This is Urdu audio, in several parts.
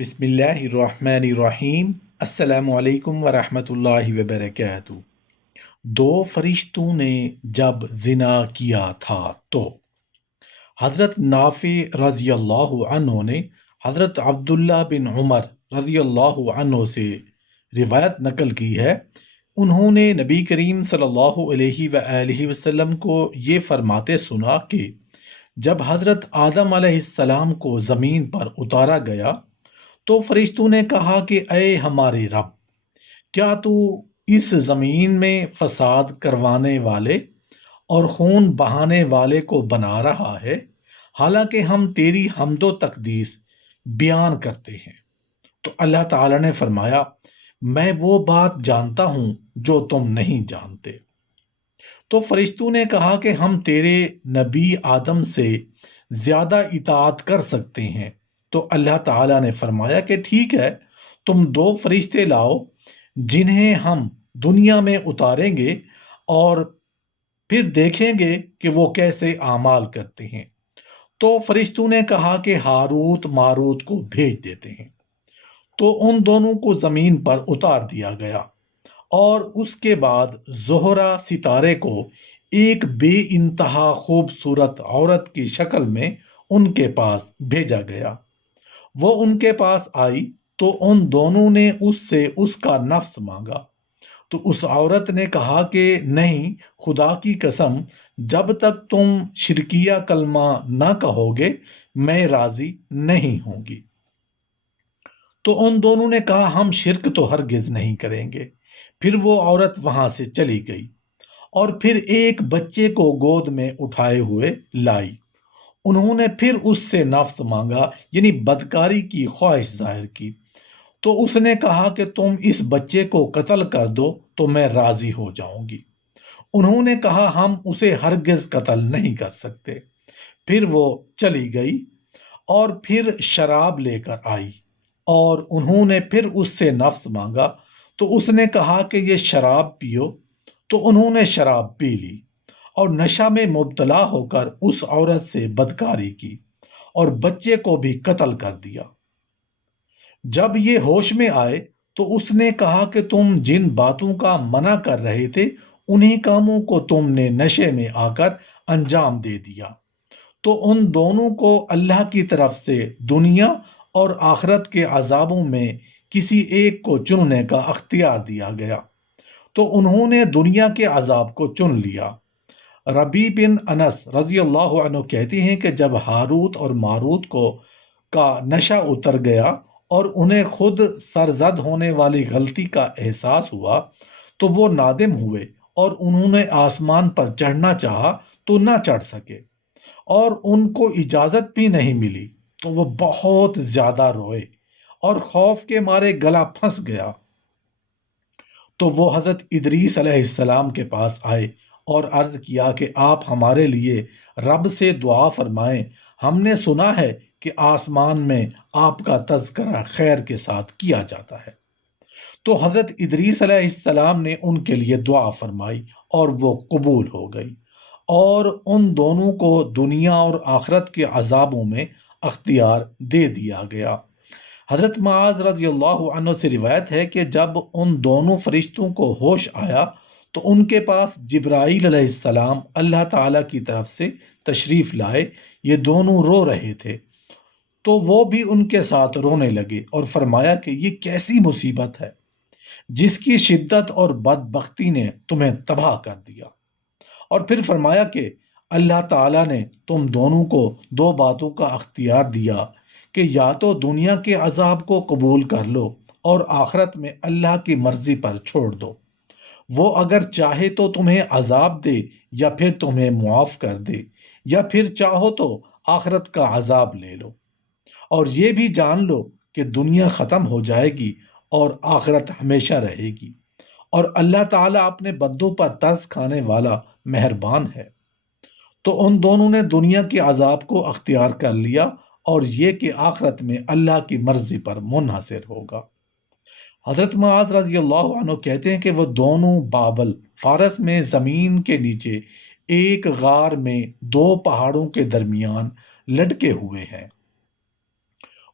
بسم اللہ الرحمن الرحیم۔ السلام علیکم ورحمۃ اللہ وبرکاتہ۔ دو فرشتوں نے جب زنا کیا تھا تو حضرت نافع رضی اللہ عنہ نے حضرت عبداللہ بن عمر رضی اللہ عنہ سے روایت نقل کی ہے۔ انہوں نے نبی کریم صلی اللہ علیہ وآلہ وسلم کو یہ فرماتے سنا کہ جب حضرت آدم علیہ السلام کو زمین پر اتارا گیا تو فرشتوں نے کہا کہ اے ہمارے رب، کیا تو اس زمین میں فساد کروانے والے اور خون بہانے والے کو بنا رہا ہے، حالانکہ ہم تیری حمد و تقدیس بیان کرتے ہیں؟ تو اللہ تعالی نے فرمایا، میں وہ بات جانتا ہوں جو تم نہیں جانتے۔ تو فرشتوں نے کہا کہ ہم تیرے نبی آدم سے زیادہ اطاعت کر سکتے ہیں۔ تو اللہ تعالیٰ نے فرمایا کہ ٹھیک ہے، تم دو فرشتے لاؤ جنہیں ہم دنیا میں اتاریں گے اور پھر دیکھیں گے کہ وہ کیسے اعمال کرتے ہیں۔ تو فرشتوں نے کہا کہ ہاروت ماروت کو بھیج دیتے ہیں۔ تو ان دونوں کو زمین پر اتار دیا گیا اور اس کے بعد زہرہ ستارے کو ایک بے انتہا خوبصورت عورت کی شکل میں ان کے پاس بھیجا گیا۔ وہ ان کے پاس آئی تو ان دونوں نے اس سے اس کا نفس مانگا۔ تو اس عورت نے کہا کہ نہیں، خدا کی قسم، جب تک تم شرکیہ کلمہ نہ کہو گے میں راضی نہیں ہوں گی۔ تو ان دونوں نے کہا ہم شرک تو ہرگز نہیں کریں گے۔ پھر وہ عورت وہاں سے چلی گئی اور پھر ایک بچے کو گود میں اٹھائے ہوئے لائی۔ انہوں نے پھر اس سے نفس مانگا، یعنی بدکاری کی خواہش ظاہر کی۔ تو اس نے کہا کہ تم اس بچے کو قتل کر دو تو میں راضی ہو جاؤں گی۔ انہوں نے کہا ہم اسے ہرگز قتل نہیں کر سکتے۔ پھر وہ چلی گئی اور پھر شراب لے کر آئی اور انہوں نے پھر اس سے نفس مانگا۔ تو اس نے کہا کہ یہ شراب پیو۔ تو انہوں نے شراب پی لی اور نشہ میں مبتلا ہو کر اس عورت سے بدکاری کی اور بچے کو بھی قتل کر دیا۔ جب یہ ہوش میں آئے تو اس نے کہا کہ تم جن باتوں کا منع کر رہے تھے انہی کاموں کو تم نے نشے میں آ کر انجام دے دیا۔ تو ان دونوں کو اللہ کی طرف سے دنیا اور آخرت کے عذابوں میں کسی ایک کو چننے کا اختیار دیا گیا۔ تو انہوں نے دنیا کے عذاب کو چن لیا۔ ربی بن انس رضی اللہ عنہ کہتے ہیں کہ جب ہاروت اور ماروت کا نشہ اتر گیا اور انہیں خود سرزد ہونے والی غلطی کا احساس ہوا تو وہ نادم ہوئے اور انہوں نے آسمان پر چڑھنا چاہا تو نہ چڑھ سکے اور ان کو اجازت بھی نہیں ملی۔ تو وہ بہت زیادہ روئے اور خوف کے مارے گلا پھنس گیا۔ تو وہ حضرت ادریس علیہ السلام کے پاس آئے اور عرض کیا کہ آپ ہمارے لیے رب سے دعا فرمائیں، ہم نے سنا ہے کہ آسمان میں آپ کا تذکرہ خیر کے ساتھ کیا جاتا ہے۔ تو حضرت ادریس علیہ السلام نے ان کے لیے دعا فرمائی اور وہ قبول ہو گئی اور ان دونوں کو دنیا اور آخرت کے عذابوں میں اختیار دے دیا گیا۔ حضرت معاذ رضی اللہ عنہ سے روایت ہے کہ جب ان دونوں فرشتوں کو ہوش آیا تو ان کے پاس جبرائیل علیہ السلام اللہ تعالیٰ کی طرف سے تشریف لائے۔ یہ دونوں رو رہے تھے تو وہ بھی ان کے ساتھ رونے لگے اور فرمایا کہ یہ کیسی مصیبت ہے جس کی شدت اور بدبختی نے تمہیں تباہ کر دیا۔ اور پھر فرمایا کہ اللہ تعالیٰ نے تم دونوں کو دو باتوں کا اختیار دیا کہ یا تو دنیا کے عذاب کو قبول کر لو اور آخرت میں اللہ کی مرضی پر چھوڑ دو۔ وہ اگر چاہے تو تمہیں عذاب دے یا پھر تمہیں معاف کر دے، یا پھر چاہو تو آخرت کا عذاب لے لو۔ اور یہ بھی جان لو کہ دنیا ختم ہو جائے گی اور آخرت ہمیشہ رہے گی، اور اللہ تعالیٰ اپنے بندوں پر ترس کھانے والا مہربان ہے۔ تو ان دونوں نے دنیا کے عذاب کو اختیار کر لیا اور یہ کہ آخرت میں اللہ کی مرضی پر منحصر ہوگا۔ حضرت معاذ رضی اللہ عنہ کہتے ہیں کہ وہ دونوں بابل فارس میں زمین کے نیچے ایک غار میں دو پہاڑوں کے درمیان لٹکے ہوئے ہیں۔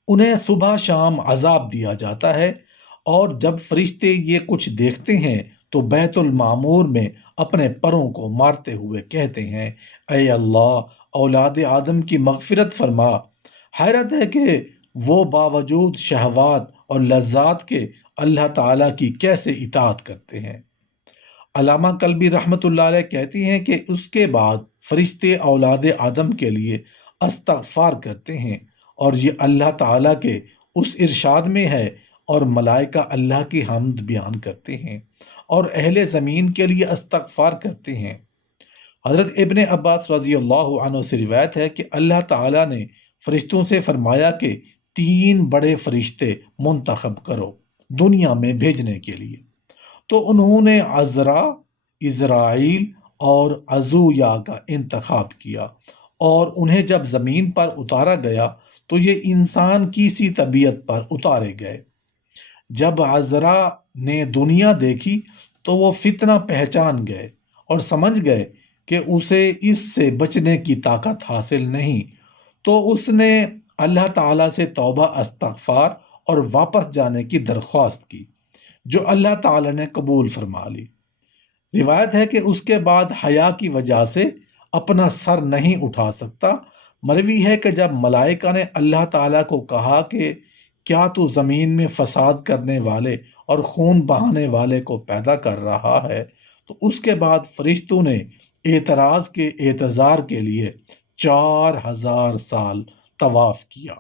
انہیں صبح شام عذاب دیا جاتا ہے، اور جب فرشتے یہ کچھ دیکھتے ہیں تو بیت المعمور میں اپنے پروں کو مارتے ہوئے کہتے ہیں: اے اللہ، اولاد آدم کی مغفرت فرما۔ حیرت ہے کہ وہ باوجود شہوات اور لذات کے اللہ تعالیٰ کی کیسے اطاعت کرتے ہیں۔ علامہ قلبی رحمۃ اللہ علیہ کہتی ہیں کہ اس کے بعد فرشتے اولاد آدم کے لیے استغفار کرتے ہیں، اور یہ اللہ تعالیٰ کے اس ارشاد میں ہے، اور ملائکہ اللہ کی حمد بیان کرتے ہیں اور اہل زمین کے لیے استغفار کرتے ہیں۔ حضرت ابن عباس رضی اللہ عنہ سے روایت ہے کہ اللہ تعالیٰ نے فرشتوں سے فرمایا کہ 3 بڑے فرشتے منتخب کرو دنیا میں بھیجنے کے لیے، تو انہوں نے عزرا، اسرائیل اور عزویا کا انتخاب کیا، اور انہیں جب زمین پر اتارا گیا تو یہ انسان کی سی طبیعت پر اتارے گئے۔ جب عزرا نے دنیا دیکھی تو وہ فتنہ پہچان گئے اور سمجھ گئے کہ اسے اس سے بچنے کی طاقت حاصل نہیں، تو اس نے اللہ تعالیٰ سے توبہ استغفار اور واپس جانے کی درخواست کی، جو اللہ تعالیٰ نے قبول فرما لی۔ روایت ہے کہ اس کے بعد حیا کی وجہ سے اپنا سر نہیں اٹھا سکتا۔ مروی ہے کہ جب ملائکہ نے اللہ تعالیٰ کو کہا کہ کیا تو زمین میں فساد کرنے والے اور خون بہانے والے کو پیدا کر رہا ہے، تو اس کے بعد فرشتوں نے اعتراض کے اعتذار کے لیے 4000 سال طواف کیا۔